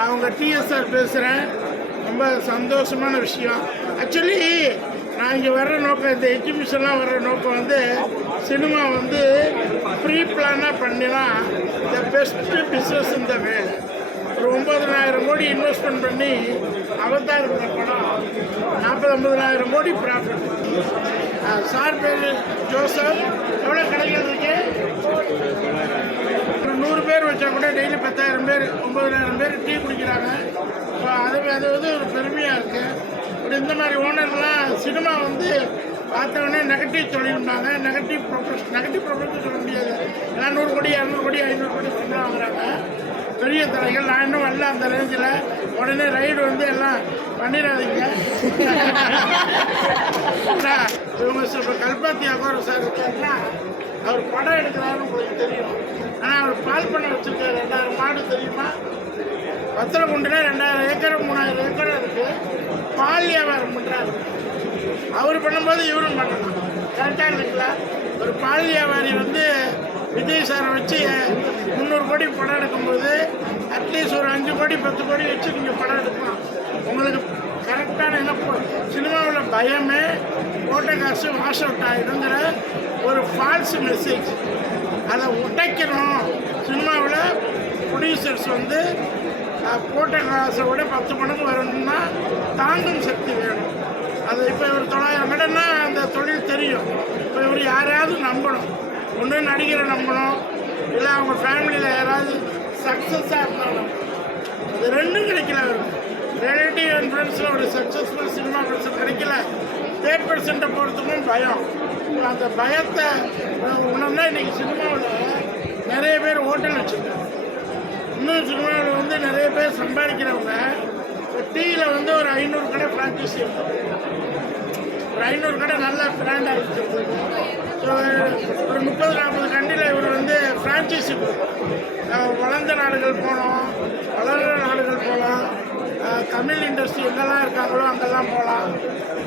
அவங்க டிஎஸ்ஆர் பேசுகிறேன். ரொம்ப சந்தோஷமான விஷயம். ஆக்சுவலி நான் இங்கே வர்ற நோக்கம், இந்த எக்ஸிபிஷன்லாம் வர்ற நோக்கம் வந்து சினிமா வந்து ப்ரீ பிளானாக பண்ணினா த பெஸ்ட்டு பிஸ்னஸ் இந்த வேலை. ஒரு 9,000 கோடி இன்வெஸ்ட்மெண்ட் பண்ணி அவதார் படம் 40-50,000 கோடி ப்ராஃபிட். சார் பேர் ஜோசப். எவ்வளோ கடைகள் இருக்கு? ஒரு 100 பேர் வச்சா கூட டெய்லி 10,000 பேர் 9,000 பேர் டீ குடிக்கிறாங்க. ஸோ அது வந்து ஒரு பெருமையாக இருக்குது. இப்படி இந்த மாதிரி ஓனர்லாம் சினிமா வந்து பார்த்தவொடனே நெகட்டிவ் சொல்லியிருந்தாங்க. நெகட்டிவ் ப்ரொஃபஷன் சொல்ல முடியாது. ஏன்னா 100 கோடி 200 கோடி 500 கோடி சம்பளம் வாங்குறாங்க பெரிய தலைகள். நான் இன்னும் வரல அந்த ரேஞ்சில். உடனே ரைடு வந்து எல்லாம் பண்ணிடாதீங்க. இவங்க இப்போ கல்பாத்தி அகோர சார் இருக்காருன்னா அவர் படம் எடுக்கிறாருன்னு உங்களுக்கு தெரியும். ஆனால் அவர் பால் பண்ண வச்சுருக்காரு. 2000 மாடு தெரியுமா? வத்தலகுண்டில் 2000 ஏக்கர் 3000 ஏக்கர் இருக்குது. பால் வியாபாரம் பண்ணுறாரு. அவர் பண்ணும்போது இவரும் பண்ணலாம். கரெக்டாக இல்லைங்களா? ஒரு பால் வியாபாரி வந்து விஜய் சாரை வச்சு 300 கோடி படம் எடுக்கும்போது அட்லீஸ்ட் ஒரு 5 கோடி 10 கோடி வச்சு நீங்கள் படம் எடுக்கலாம். உங்களுக்கு கரெக்டான என்ன சினிமாவில் பயமே போட்ட காசு வாஷ் அவுட் ஆகிடுங்கிற ஒரு ஃபால்ஸ் மெசேஜ். அதை உடைக்கணும். சினிமாவில் ப்ரொடியூசர்ஸ் வந்து போட்ட காசை விட 10 மடங்கு வரணும்னா தாங்கும் சக்தி வேணும். அது இப்போ ஒரு 900 கடன்னா அந்த தொழில் தெரியும். இப்போ இவர் யாரையாவது நம்பணும். ஒன்று நடிகரை நம்பணும், இல்லை அவங்க ஃபேமிலியில் யாராவது சக்ஸஸாக இருந்தாலும். இது ரெண்டும் கிடைக்கல. அவருக்கு ரிலேட்டிவ் அண்ட் ஃப்ரெண்ட்ஸில் ஒரு சக்ஸஸ்ஃபுல் சினிமா பர்சன் கிடைக்கல. 3% பொறுத்துக்கும் பயம். அந்த பயத்தை உணர்ந்தா இன்றைக்கி சினிமாவில் நிறைய பேர் ஹோட்டல் வச்சுருக்காங்க. இன்னும் சினிமாவில் வந்து நிறைய பேர் சம்பாதிக்கிறவங்க டீயில் வந்து ஒரு 500 கடை ஃப்ரான்ச்சைஸி இருக்கும். ஒரு 500 கடை நல்ல பிராண்டாக இருக்குது. ஸோ ஒரு 30-40 கண்ட்ரியில் இவர் வந்து ஃப்ரான்ச்சைஸி கொடுக்கும். வளர்ந்த நாடுகள் போனோம், வளர்கிற நாடுகள் போகலாம், தமிழ் இண்டஸ்ட்ரி எங்கெல்லாம் இருக்காங்களோ அங்கெல்லாம் போகலாம்.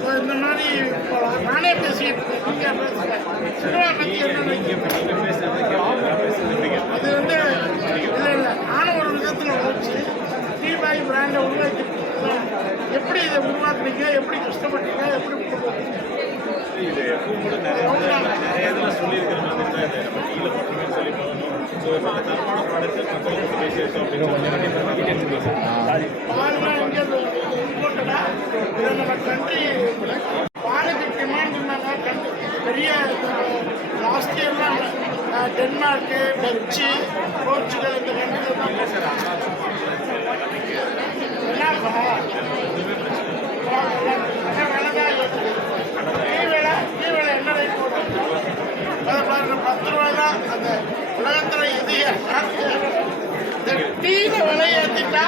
ஸோ இந்த மாதிரி போகலாம். நானே பேசிக்கிட்டு இருக்கேன். நீங்கள் பேசுகிறேன். சினிமா பற்றி என்ன அது வந்து இல்லை நானும் ஒரு விதத்தில் வச்சு டிபாய் பிராண்டை உருவாக்கி எப்படி இதை உருவாக்குறீங்க, எப்படி கஷ்டப்பட்டீங்க, எப்படி பாலுக்கு டிமாண்ட் இருந்தாங்க. பெரிய லாஸ்ட் இயர்லாம் டென்மார்க்கு, டச்சு, போர்ச்சுகல் இந்த கண்ட்ரிகள் தான் வேலை என்ன ரேட் போட்டு அதை பாருங்க. 10 ரூபா தான் அந்த உலகத்தில் இது. இந்த டீல விலை ஏற்றிட்டா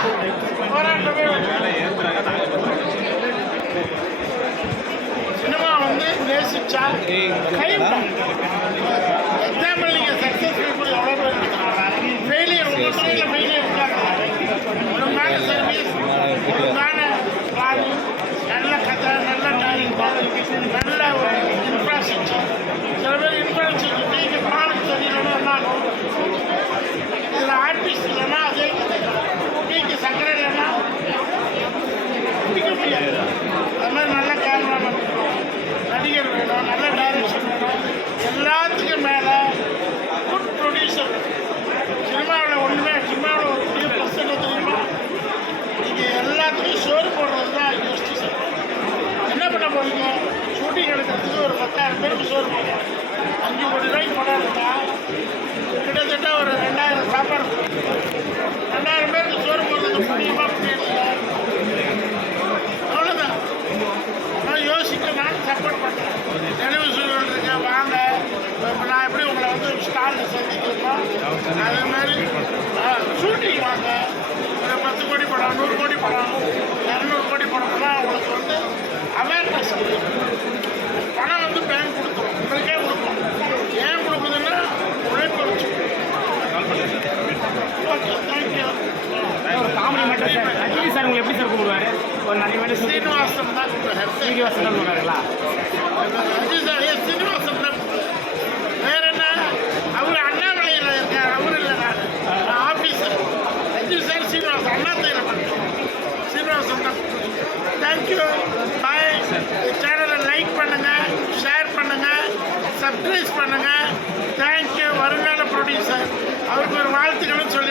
போராட்டமே. சினிமா வந்து நேசிச்சா எக்ஸாம்பிள் நீங்கள் சக்ஸஸ் பீப்புள் எவ்வளோ பேர் ஃபெயிலியர் உங்கள் துறையில் ஃபெயிலியர் இருக்காங்க. ஒழுங்கான சர்வீஸ், ஒழுங்கான பாதி, நல்ல கதை, நல்ல டைரிங், நல்ல ஒரு இன்ஃப்ராஸ்ட்ரக்சர். சில பேர் இன்ஃப்ராஸ்ட்ரக்சர் நீங்கள் ப்ராடக்ட் தெரியலன்னா என்ன இதில் ஆர்டிஸ்ட் இல்லைன்னா அதே டீக்கு சக்கரை இல்லைன்னா குடிக்க முடியாது. அது மாதிரி நல்ல கேமராமேன் வேணும், நடிகர் வேணும், நல்ல டைரக்ஷன் வேணும். எல்லாத்துக்கும் மேலே குட் ப்ரொடியூசர். சினிமாவில் ஒன்றுமே சினிமாவில் ஒரு பெரிய ப்ளஸ் என்ன தெரியுமா? நீங்கள் எல்லாத்துக்கும் சோறு போடுறது தான் யோசிச்சு சார். என்ன பண்ண போகிறீங்க? ஷூட்டிங் எடுக்கிறதுக்கு ஒரு 10,000 பேருக்கு சோறு போடுறோம். 5 கோடி ரூபாய்க்கு படம் எடுத்தால் கிட்டத்தட்ட ஒரு 2000 சாப்பாடு. 2000 பேருக்கு சோறு போடுறதுக்கு முடியுமா முடியாது? அவ்வளோதான். நான் யோசிக்க நான் சப்போர்ட் பண்ணுறேன். நினைவு சூழல் இருக்கேன் வாங்க. இப்போ நான் எப்படி உங்களை வந்து ஸ்டாலில் சந்திக்கிறோமோ அதே மாதிரி ஷூட்டிங் வாங்க. ஒரு 10 கோடி படம், 100 கோடி படம், 200 கோடி படம்லாம் உங்களுக்கு வந்து அவேர்னஸ் பணம் வந்து பேங்க் கொடுத்துரும். உங்களுக்கே கொடுக்கும். ஏன் கொடுக்குதுன்னா உழைப்பு வச்சு. Okay, thank you. ஒரு காமெடி மட்டும் சார். அஜினி சார் உங்களை எப்படி சார் கூப்பிடுவாரு? ஒரு நிறைய பேர் சீனிவாசன் தான் கூப்பிடுவார். சீனிவாசன் தான் கூப்பிடுவாருங்களா? அஜித் சார் சீனிவாசன் தான். வேற என்ன? அவர் அண்ணாமலையில் இருக்கார். அவர் இல்லை, நான் ஆஃபீஸர். அஜித் சார் சீனிவாசன் அண்ணா சீனிவாசன் சீனிவாசன் தான். Thank you bye. சேனலை லைக் பண்ணுங்கள், ஷேர் பண்ணுங்கள், சப்ஸ்கிரைப் பண்ணுங்கள். தேங்க்யூ. வருங்கால ப்ரொடியூசர் அவருக்கு ஒரு வாழ்த்துக்களும் சொல்லி